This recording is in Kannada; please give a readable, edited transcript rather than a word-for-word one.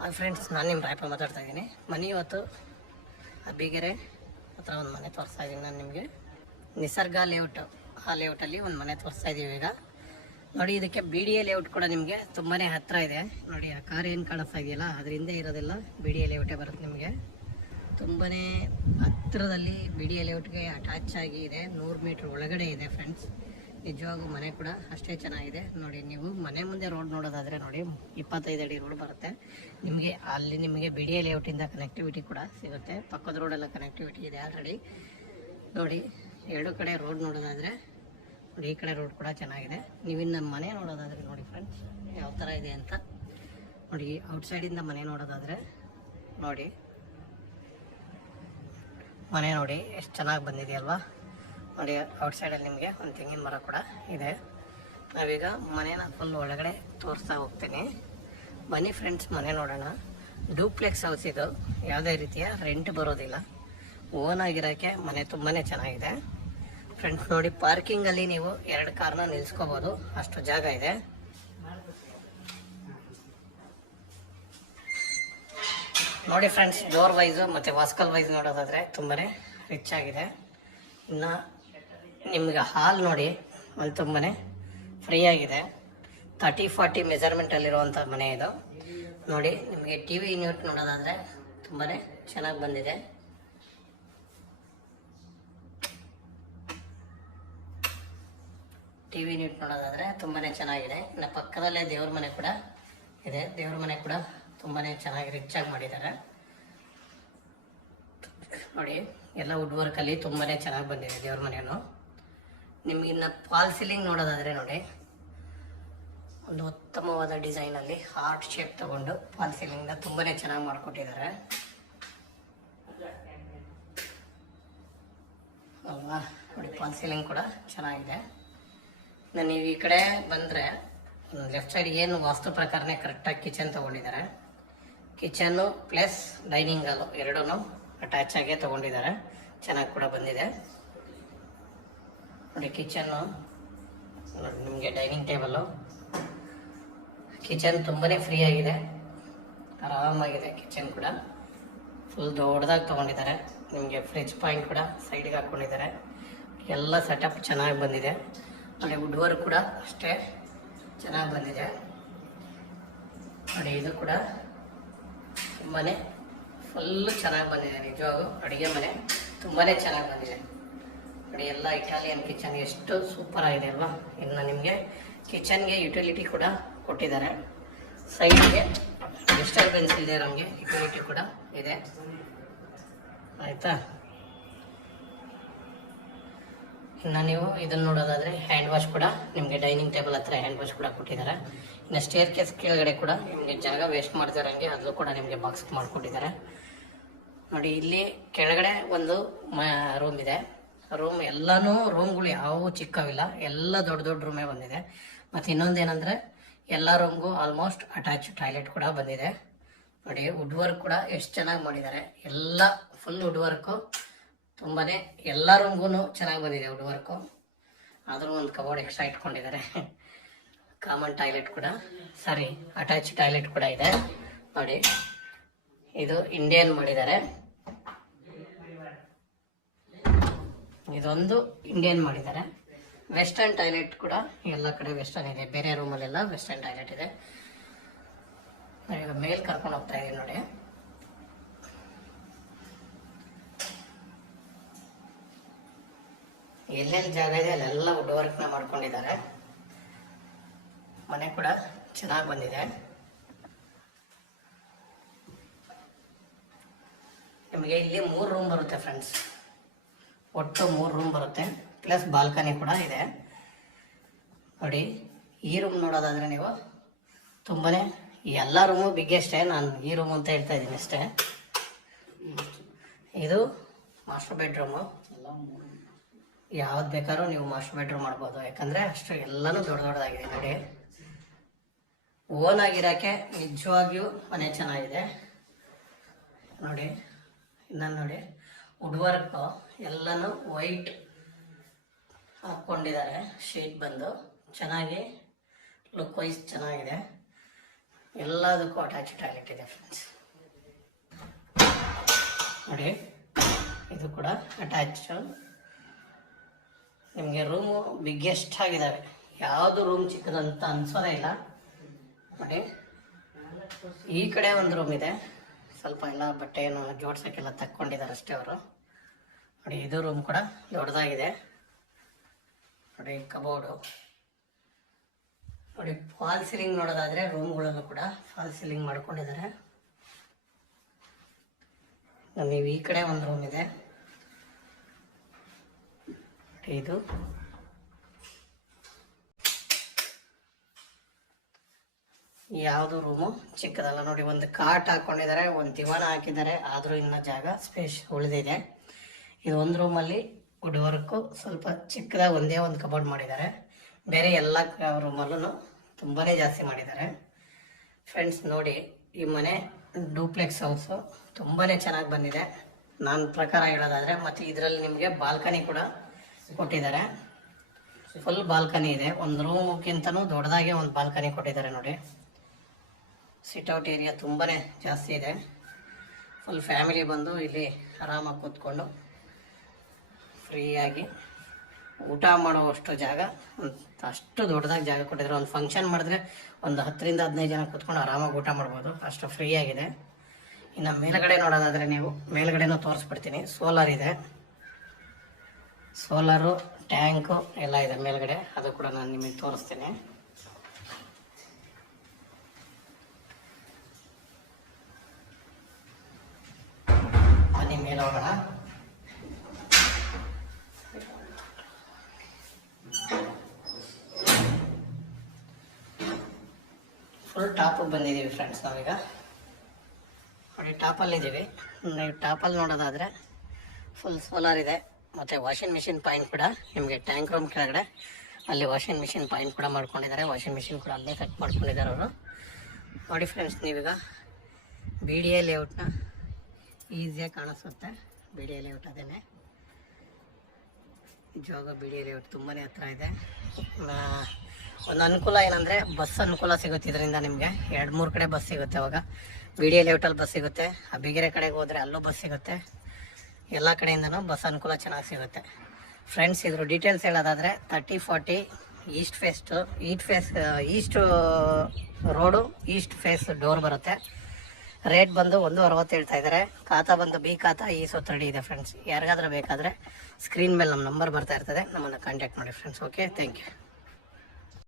ಹಾಯ್ ಫ್ರೆಂಡ್ಸ್, ನಾನು ನಿಮ್ಮ ರಾಯಪ್ಪ ಮಾತಾಡ್ತಾ ಇದ್ದೀನಿ. ಮನೆ ಇವತ್ತು ಅಬ್ಬಿಗೆರೆ ಹತ್ರ ಒಂದು ಮನೆ ತೋರಿಸ್ತಾ ಇದ್ದೀನಿ ನಾನು ನಿಮಗೆ. ನಿಸರ್ಗ ಲೇಔಟ್, ಆ ಲೇಔಟಲ್ಲಿ ಒಂದು ಮನೆ ತೋರಿಸ್ತಾ ಇದ್ದೀವಿ ಈಗ. ನೋಡಿ, ಇದಕ್ಕೆ ಬಿ ಡಿ ಎ ಲೇಔಟ್ ಕೂಡ ನಿಮಗೆ ತುಂಬಾ ಹತ್ತಿರ ಇದೆ. ನೋಡಿ, ಆ ಕಾರ್ ಏನು ಕಾಣಿಸ್ತಾ ಇದೆಯಲ್ಲ, ಅದ್ರ ಹಿಂದೆ ಇರೋದೆಲ್ಲ ಬಿ ಡಿ ಎ ಲೇಔಟೇ ಬರುತ್ತೆ ನಿಮಗೆ. ತುಂಬಾ ಹತ್ತಿರದಲ್ಲಿ ಬಿ ಡಿ ಎ ಲೇಔಟ್ಗೆ ಅಟ್ಯಾಚ್ ಆಗಿ ಇದೆ. 100 ಮೀಟ್ರ್ ಒಳಗಡೆ ಇದೆ ಫ್ರೆಂಡ್ಸ್. ನಿಜವಾಗೂ ಮನೆ ಕೂಡ ಅಷ್ಟೇ ಚೆನ್ನಾಗಿದೆ. ನೋಡಿ, ನೀವು ಮನೆ ಮುಂದೆ ರೋಡ್ ನೋಡೋದಾದರೆ ನೋಡಿ 25 ಅಡಿ ರೋಡ್ ಬರುತ್ತೆ ನಿಮಗೆ. ಅಲ್ಲಿ ನಿಮಗೆ ಬಿ ಡಿ ಎ ಲೇಔಟಿಂದ ಕನೆಕ್ಟಿವಿಟಿ ಕೂಡ ಸಿಗುತ್ತೆ. ಪಕ್ಕದ ರೋಡೆಲ್ಲ ಕನೆಕ್ಟಿವಿಟಿ ಇದೆ ಆಲ್ರೆಡಿ. ನೋಡಿ, ಎರಡು ಕಡೆ ರೋಡ್ ನೋಡೋದಾದರೆ ನೋಡಿ, ಈ ಕಡೆ ರೋಡ್ ಕೂಡ ಚೆನ್ನಾಗಿದೆ. ನೀವಿನ್ನು ಮನೆ ನೋಡೋದಾದರೆ ನೋಡಿ ಫ್ರೆಂಡ್ಸ್ ಯಾವ ಥರ ಇದೆ ಅಂತ ನೋಡಿ. ಔಟ್ಸೈಡಿಂದ ಮನೆ ನೋಡೋದಾದರೆ ನೋಡಿ, ಮನೆ ನೋಡಿ ಎಷ್ಟು ಚೆನ್ನಾಗಿ ಬಂದಿದೆ ಅಲ್ವಾ. ನೋಡಿ, ಔಟ್ಸೈಡಲ್ಲಿ ನಿಮಗೆ ಒಂದು ತೆಂಗಿನ ಮರ ಕೂಡ ಇದೆ. ನಾವೀಗ ಮನೇನ ಫುಲ್ ಒಳಗಡೆ ತೋರಿಸ್ತಾ ಹೋಗ್ತೀನಿ. ಬನ್ನಿ ಫ್ರೆಂಡ್ಸ್, ಮನೆ ನೋಡೋಣ. ಡೂಪ್ಲೆಕ್ಸ್ ಹೌಸ್ ಇದು, ಯಾವುದೇ ರೀತಿಯ ರೆಂಟ್ ಬರೋದಿಲ್ಲ. ಓನ್ ಆಗಿರೋಕ್ಕೆ ಮನೆ ತುಂಬಾ ಚೆನ್ನಾಗಿದೆ ಫ್ರೆಂಡ್ಸ್. ನೋಡಿ, ಪಾರ್ಕಿಂಗಲ್ಲಿ ನೀವು 2 ಕಾರ್ನ ನಿಲ್ಲಿಸ್ಕೋಬೋದು, ಅಷ್ಟು ಜಾಗ ಇದೆ. ನೋಡಿ ಫ್ರೆಂಡ್ಸ್, ಡೋರ್ ವೈಸು ಮತ್ತು ವಾಸ್ಕಲ್ ವೈಸ್ ನೋಡೋದಾದರೆ ತುಂಬಾ ರಿಚ್ ಆಗಿದೆ. ಇನ್ನು ನಿಮಗೆ ಹಾಲ್ ನೋಡಿ, ಅಲ್ಲಿ ತುಂಬಾ ಫ್ರೀ ಆಗಿದೆ. 30-40 ಮೆಜರ್ಮೆಂಟಲ್ಲಿರುವಂಥ ಮನೆ ಇದು. ನೋಡಿ, ನಿಮಗೆ ಟಿ ವಿ ಯೂನಿಟ್ ನೋಡೋದಾದರೆ ತುಂಬಾ ಚೆನ್ನಾಗಿ ಬಂದಿದೆ. ಟಿ ವಿ ಯೂನಿಟ್ ನೋಡೋದಾದರೆ ತುಂಬಾ ಚೆನ್ನಾಗಿದೆ. ಇನ್ನು ಪಕ್ಕದಲ್ಲೇ ದೇವ್ರ ಮನೆ ಕೂಡ ಇದೆ. ದೇವ್ರ ಮನೆ ಕೂಡ ತುಂಬಾ ಚೆನ್ನಾಗಿ ರಿಚಾಗಿ ಮಾಡಿದ್ದಾರೆ. ನೋಡಿ, ಎಲ್ಲ ವುಡ್ ವರ್ಕಲ್ಲಿ ತುಂಬಾ ಚೆನ್ನಾಗಿ ಬಂದಿದೆ ದೇವ್ರ ಮನೆಯನ್ನು. ನಿಮಗಿನ್ನು ಫಾಲ್ ಸೀಲಿಂಗ್ ನೋಡೋದಾದರೆ ನೋಡಿ, ಒಂದು ಉತ್ತಮವಾದ ಡಿಸೈನಲ್ಲಿ ಹಾರ್ಟ್ ಶೇಪ್ ತಗೊಂಡು ಫಾಲ್ ಸೀಲಿಂಗ್ನ ತುಂಬಾ ಚೆನ್ನಾಗಿ ಮಾಡಿಕೊಟ್ಟಿದ್ದಾರೆ ಅಲ್ವಾ. ನೋಡಿ, ಫಾಲ್ ಸೀಲಿಂಗ್ ಕೂಡ ಚೆನ್ನಾಗಿದೆ. ನೀವು ಈ ಕಡೆ ಬಂದರೆ ಲೆಫ್ಟ್ ಸೈಡ್ ಏನು ವಾಸ್ತು ಪ್ರಕಾರನೇ ಕರೆಕ್ಟಾಗಿ ಕಿಚನ್ ತೊಗೊಂಡಿದ್ದಾರೆ. ಕಿಚನ್ನು ಪ್ಲಸ್ ಡೈನಿಂಗ್ ಹಾಲು ಎರಡೂ ಅಟ್ಯಾಚ್ ಆಗೇ ತೊಗೊಂಡಿದ್ದಾರೆ. ಚೆನ್ನಾಗಿ ಕೂಡ ಬಂದಿದೆ. ನೋಡಿ, ಕಿಚನ್ನು ನೋಡಿ, ನಿಮಗೆ ಡೈನಿಂಗ್ ಟೇಬಲ್ಲು, ಕಿಚನ್ ತುಂಬಾ ಫ್ರೀ ಆಗಿದೆ, ಆರಾಮಾಗಿದೆ. ಕಿಚನ್ ಕೂಡ ಫುಲ್ ದೊಡ್ಡದಾಗಿ ತೊಗೊಂಡಿದ್ದಾರೆ. ನಿಮಗೆ ಫ್ರಿಜ್ ಪಾಯಿಂಟ್ ಕೂಡ ಸೈಡ್ಗೆ ಹಾಕ್ಕೊಂಡಿದ್ದಾರೆ. ಎಲ್ಲ ಸೆಟಪ್ ಚೆನ್ನಾಗಿ ಬಂದಿದೆ. ನೋಡಿ, ವುಡ್ ವರ್ಕ್ ಕೂಡ ಅಷ್ಟೇ ಚೆನ್ನಾಗಿ ಬಂದಿದೆ. ನೋಡಿ, ಇದು ಕೂಡ ತುಂಬಾ ಫುಲ್ಲು ಚೆನ್ನಾಗಿ ಬಂದಿದೆ. ನಿಜವಾಗೂ ಅಡುಗೆ ಮನೆ ತುಂಬಾ ಚೆನ್ನಾಗಿ ಬಂದಿದೆ. ನೋಡಿ, ಎಲ್ಲ ಇಟಾಲಿಯನ್ ಕಿಚನ್ ಎಷ್ಟು ಸೂಪರ್ ಆಗಿದೆ ಅಲ್ವಾ. ಇನ್ನು ನಿಮಗೆ ಕಿಚನ್ಗೆ ಯುಟಿಲಿಟಿ ಕೂಡ ಕೊಟ್ಟಿದ್ದಾರೆ. ಸೈಡ್ಗೆ ಡಿಸ್ಟರ್ಬೆನ್ಸ್ ಇದೆ, ನಮಗೆ ಯುಟಿಲಿಟಿ ಕೂಡ ಇದೆ. ಆಯಿತಾ. ಇನ್ನು ನೀವು ಇದನ್ನು ನೋಡೋದಾದರೆ ಹ್ಯಾಂಡ್ ವಾಶ್ ಕೂಡ ನಿಮಗೆ ಡೈನಿಂಗ್ ಟೇಬಲ್ ಹತ್ರ ಹ್ಯಾಂಡ್ ವಾಶ್ ಕೂಡ ಕೊಟ್ಟಿದ್ದಾರೆ. ಇನ್ನು ಸ್ಟೇರ್ ಕೇಸ್ ಕೆಳಗಡೆ ಕೂಡ ನಿಮಗೆ ಜಾಗ ವೇಸ್ಟ್ ಮಾಡ್ತಿರೋಂಗೆ ಅದು ಕೂಡ ನಿಮಗೆ ಬಾಕ್ಸ್ ಮಾಡಿಕೊಟ್ಟಿದ್ದಾರೆ. ನೋಡಿ, ಇಲ್ಲಿ ಕೆಳಗಡೆ ಒಂದು ರೂಮ್ ಇದೆ. ರೂಮ್ ಎಲ್ಲನೂ ರೂಮ್ಗಳು ಯಾವುವು ಚಿಕ್ಕವಿಲ್ಲ, ಎಲ್ಲ ದೊಡ್ಡ ದೊಡ್ಡ ರೂಮೇ ಬಂದಿದೆ. ಮತ್ತು ಇನ್ನೊಂದೇನೆಂದರೆ ಎಲ್ಲ ರೂಮ್ಗೂ ಆಲ್ಮೋಸ್ಟ್ ಅಟ್ಯಾಚ್ ಟಾಯ್ಲೆಟ್ ಕೂಡ ಬಂದಿದೆ. ನೋಡಿ, ವುಡ್ ವರ್ಕ್ ಕೂಡ ಎಷ್ಟು ಚೆನ್ನಾಗಿ ಮಾಡಿದ್ದಾರೆ. ಎಲ್ಲ ಫುಲ್ ವುಡ್ ವರ್ಕು ತುಂಬಾ ಎಲ್ಲ ರೂಮ್ಗೂ ಚೆನ್ನಾಗಿ ಬಂದಿದೆ ವುಡ್ ವರ್ಕು. ಆದರೂ ಒಂದು ಕಬೋರ್ಡ್ ಎಕ್ಸ್ಟ್ರಾ ಇಟ್ಕೊಂಡಿದ್ದಾರೆ. ಕಾಮನ್ ಟಾಯ್ಲೆಟ್ ಕೂಡ ಅಟ್ಯಾಚ್ ಟಾಯ್ಲೆಟ್ ಕೂಡ ಇದೆ. ನೋಡಿ, ಇದು ಇಂಡಿಯನ್ ಮಾಡಿದ್ದಾರೆ. ಇದೊಂದು ಇಂಡಿಯನ್ ಮಾಡಿದ್ದಾರೆ. ವೆಸ್ಟರ್ನ್ ಟಾಯ್ಲೆಟ್ ಕೂಡ ಎಲ್ಲ ಕಡೆ ವೆಸ್ಟರ್ನ್ ಇದೆ. ಬೇರೆ ರೂಮಲ್ಲೆಲ್ಲ ವೆಸ್ಟರ್ನ್ ಟಾಯ್ಲೆಟ್ ಇದೆ. ನಾವೀಗ ಮೇಲ್ ಕರ್ಕೊಂಡು ಹೋಗ್ತಾ ಇದೀವಿ. ನೋಡಿ, ಎಲ್ಲೆಲ್ಲಿ ಜಾಗ ಇದೆ ಅಲ್ಲೆಲ್ಲ ವುಡ್ ವರ್ಕ್ನ ಮಾಡ್ಕೊಂಡಿದ್ದಾರೆ. ಮನೆ ಕೂಡ ಚೆನ್ನಾಗಿ ಬಂದಿದೆ. ನಿಮಗೆ ಇಲ್ಲಿ 3 ರೂಮ್ ಬರುತ್ತೆ ಫ್ರೆಂಡ್ಸ್. ಒಟ್ಟು 3 ರೂಮ್ ಬರುತ್ತೆ, ಪ್ಲಸ್ ಬಾಲ್ಕನಿ ಕೂಡ ಇದೆ. ನೋಡಿ, ಈ ರೂಮ್ ನೋಡೋದಾದರೆ ನೀವು ತುಂಬಾ ಎಲ್ಲ ರೂಮು ಬಿಗ್ಗೆಸ್ಟೇ. ನಾನು ಈ ರೂಮ್ ಅಂತ ಹೇಳ್ತಾ ಇದ್ದೀನಿ ಅಷ್ಟೇ. ಇದು ಮಾಸ್ಟರ್ ಬೆಡ್ರೂಮು. ಯಾವ್ದು ಬೇಕಾದ್ರೂ ನೀವು ಮಾಸ್ಟರ್ ಬೆಡ್ರೂಮ್ ಮಾಡ್ಬೋದು, ಯಾಕಂದರೆ ಅಷ್ಟು ಎಲ್ಲನೂ ದೊಡ್ಡದಾಗಿದೆ. ನೋಡಿ, ಓನ್ ಆಗಿರೋಕ್ಕೆ ನಿಜವಾಗಿಯೂ ಮನೆ ಚೆನ್ನಾಗಿದೆ. ನೋಡಿ, ಇನ್ನೊಂದು ನೋಡಿ, ವುಡ್ ವರ್ಕು ಎಲ್ಲನೂ ವೈಟ್ ಹಾಕ್ಕೊಂಡಿದ್ದಾರೆ. ಶೀಟ್ ಬಂದು ಚೆನ್ನಾಗಿ ಲುಕ್ ವೈಸ್ ಚೆನ್ನಾಗಿದೆ. ಎಲ್ಲದಕ್ಕೂ ಅಟ್ಯಾಚ್ ಟಾಯ್ಲೆಟ್ ಇದೆ ಫ್ರೆಂಡ್ಸ್. ನೋಡಿ ಇದು ಕೂಡ ಅಟ್ಯಾಚ್. ನಿಮಗೆ ರೂಮು ಬಿಗ್ಗೆಸ್ಟ್ ಆಗಿದ್ದಾವೆ, ಯಾವುದು ರೂಮ್ ಚಿಕ್ಕದಂತ ಅನ್ಸೋದೇ ಇಲ್ಲ. ನೋಡಿ ಈ ಕಡೆ ಒಂದು ರೂಮ್ ಇದೆ, ಸ್ವಲ್ಪ ಎಲ್ಲ ಬಟ್ಟೆಯನ್ನು ಜೋಡ್ಸೋಕ್ಕೆಲ್ಲ ತಕ್ಕೊಂಡಿದ್ದಾರೆ ಅಷ್ಟೇ ಅವರು. ನೋಡಿ ಇದು ರೂಮ್ ಕೂಡ ದೊಡ್ಡದಾಗಿದೆ. ನೋಡಿ ಕಬೋರ್ಡು. ನೋಡಿ ಫಾಲ್ ಸೀಲಿಂಗ್ ನೋಡೋದಾದ್ರೆ ರೂಮ್ಗಳಲ್ಲೂ ಕೂಡ ಫಾಲ್ ಸೀಲಿಂಗ್ ಮಾಡ್ಕೊಂಡಿದ್ದಾರೆ. ನೀವು ಈ ಕಡೆ ಒಂದು ರೂಮ್ ಇದೆ, ಇದು ಯಾವುದು ರೂಮು ಚಿಕ್ಕದಲ್ಲ. ನೋಡಿ ಒಂದು ಕಾಟ್ ಹಾಕೊಂಡಿದ್ದಾರೆ, ಒಂದು ದಿವಾನ ಹಾಕಿದ್ದಾರೆ, ಆದರೂ ಇನ್ನ ಜಾಗ ಸ್ಪೇಸ್ ಉಳಿದಿದೆ. ಇದು ಒಂದು ರೂಮಲ್ಲಿ ವುಡ್ ವರ್ಕು ಸ್ವಲ್ಪ ಚಿಕ್ಕದಾಗಿ ಒಂದೇ ಒಂದು ಕಬೋರ್ಡ್ ಮಾಡಿದ್ದಾರೆ. ಬೇರೆ ಎಲ್ಲ ರೂಮಲ್ಲೂ ತುಂಬಾ ಜಾಸ್ತಿ ಮಾಡಿದ್ದಾರೆ ಫ್ರೆಂಡ್ಸ್. ನೋಡಿ ಈ ಮನೆ ಡೂಪ್ಲೆಕ್ಸ್ ಹೌಸು ತುಂಬಾ ಚೆನ್ನಾಗಿ ಬಂದಿದೆ ನನ್ನ ಪ್ರಕಾರ ಹೇಳೋದಾದರೆ. ಮತ್ತು ಇದರಲ್ಲಿ ನಿಮಗೆ ಬಾಲ್ಕನಿ ಕೂಡ ಕೊಟ್ಟಿದ್ದಾರೆ, ಫುಲ್ ಬಾಲ್ಕನಿ ಇದೆ. ಒಂದು ರೂಮ್ಗಿಂತನೂ ದೊಡ್ಡದಾಗೆ ಒಂದು ಬಾಲ್ಕನಿ ಕೊಟ್ಟಿದ್ದಾರೆ. ನೋಡಿ ಸಿಟ್ಔಟ್ ಏರಿಯಾ ತುಂಬಾ ಜಾಸ್ತಿ ಇದೆ. ಫುಲ್ ಫ್ಯಾಮಿಲಿ ಬಂದು ಇಲ್ಲಿ ಆರಾಮಾಗಿ ಕೂತ್ಕೊಂಡು ಫ್ರೀಯಾಗಿ ಊಟ ಮಾಡುವಷ್ಟು ಜಾಗ, ಅಷ್ಟು ದೊಡ್ಡದಾಗಿ ಜಾಗ ಕೊಟ್ಟಿದ್ದಾರೆ. ಒಂದು ಫಂಕ್ಷನ್ ಮಾಡಿದ್ರೆ ಒಂದು 10ರಿಂದ 15 ಜನ ಕೂತ್ಕೊಂಡು ಆರಾಮಾಗಿ ಊಟ ಮಾಡ್ಬೋದು, ಅಷ್ಟು ಫ್ರೀ ಆಗಿದೆ. ಇನ್ನು ಮೇಲ್ಗಡೆ ನೋಡೋದಾದರೆ ನೀವು ಮೇಲ್ಗಡೆನೂ ತೋರಿಸ್ಬಿಡ್ತೀನಿ. ಸೋಲಾರ್ ಇದೆ, ಸೋಲಾರು ಟ್ಯಾಂಕು ಎಲ್ಲ ಇದೆ ಮೇಲ್ಗಡೆ, ಅದು ಕೂಡ ನಾನು ನಿಮಗೆ ತೋರಿಸ್ತೀನಿ. ಬನ್ನಿ ಮೇಲೆ ಹೋಗೋಣ. ಫುಲ್ ಟಾಪಿಗೆ ಬಂದಿದ್ದೀವಿ ಫ್ರೆಂಡ್ಸ್ ನಾವೀಗ. ನೋಡಿ ಟಾಪಲ್ಲಿದ್ದೀವಿ. ನೀವು ಟಾಪಲ್ಲಿ ನೋಡೋದಾದರೆ ಫುಲ್ ಸೋಲಾರ್ ಇದೆ, ಮತ್ತು ವಾಷಿಂಗ್ ಮಿಷಿನ್ ಪಾಯಿಂಟ್ ಕೂಡ ನಿಮಗೆ ಟ್ಯಾಂಕ್ ರೂಮ್ ಕೆಳಗಡೆ ಅಲ್ಲಿ ವಾಷಿಂಗ್ ಮಿಷಿನ್ ಪಾಯಿಂಟ್ ಕೂಡ ಮಾಡ್ಕೊಂಡಿದ್ದಾರೆ. ವಾಷಿಂಗ್ ಮಿಷಿನ್ ಕೂಡ ಅಲ್ಲೇ ಕಟ್ ಮಾಡ್ಕೊಂಡಿದ್ದಾರೆ ಅವರು. ನೋಡಿ ಫ್ರೆಂಡ್ಸ್ ನೀವೀಗ BDA ಲೇಔಟ್ನ ಈಸಿಯಾಗಿ ಕಾಣಿಸುತ್ತೆ. BDA ಲೇಔಟ್ ಅದೇನೆ, ನಿಜವಾಗ BDA ಲೇಔಟ್ ತುಂಬಾ ಹತ್ರ ಇದೆ. ಒಂದು ಅನುಕೂಲ ಏನಂದರೆ ಬಸ್ ಅನುಕೂಲ ಸಿಗುತ್ತೆ ಇದರಿಂದ. ನಿಮಗೆ 2-3 ಕಡೆ ಬಸ್ ಸಿಗುತ್ತೆ. ಅವಾಗ BDA ಲೇಔಟಲ್ಲಿ ಬಸ್ ಸಿಗುತ್ತೆ, ಅಬ್ಬಿಗೆರೆ ಕಡೆಗೆ ಹೋದರೆ ಅಲ್ಲೂ ಬಸ್ ಸಿಗುತ್ತೆ. ಎಲ್ಲ ಕಡೆಯಿಂದನೂ ಬಸ್ ಅನುಕೂಲ ಚೆನ್ನಾಗಿ ಸಿಗುತ್ತೆ ಫ್ರೆಂಡ್ಸ್. ಇದ್ರ ಡೀಟೇಲ್ಸ್ ಹೇಳೋದಾದರೆ 30-40 east road, east face door ಬರುತ್ತೆ. ರೇಟ್ ಬಂದು 1.60 ಹೇಳ್ತಾ ಇದ್ದಾರೆ. ಖಾತಾ ಬಂದು B ಖಾತಾ E ರೆಡಿ ಇದೆ ಫ್ರೆಂಡ್ಸ್. ಯಾರಿಗಾದ್ರೂ ಬೇಕಾದರೆ ಸ್ಕ್ರೀನ್ ಮೇಲೆ ನಮ್ಮ ನಂಬರ್ ಬರ್ತಾ ಇರ್ತದೆ, ನಮ್ಮನ್ನು ಕಾಂಟ್ಯಾಕ್ಟ್ ಮಾಡಿ ಫ್ರೆಂಡ್ಸ್. Okay, thank you.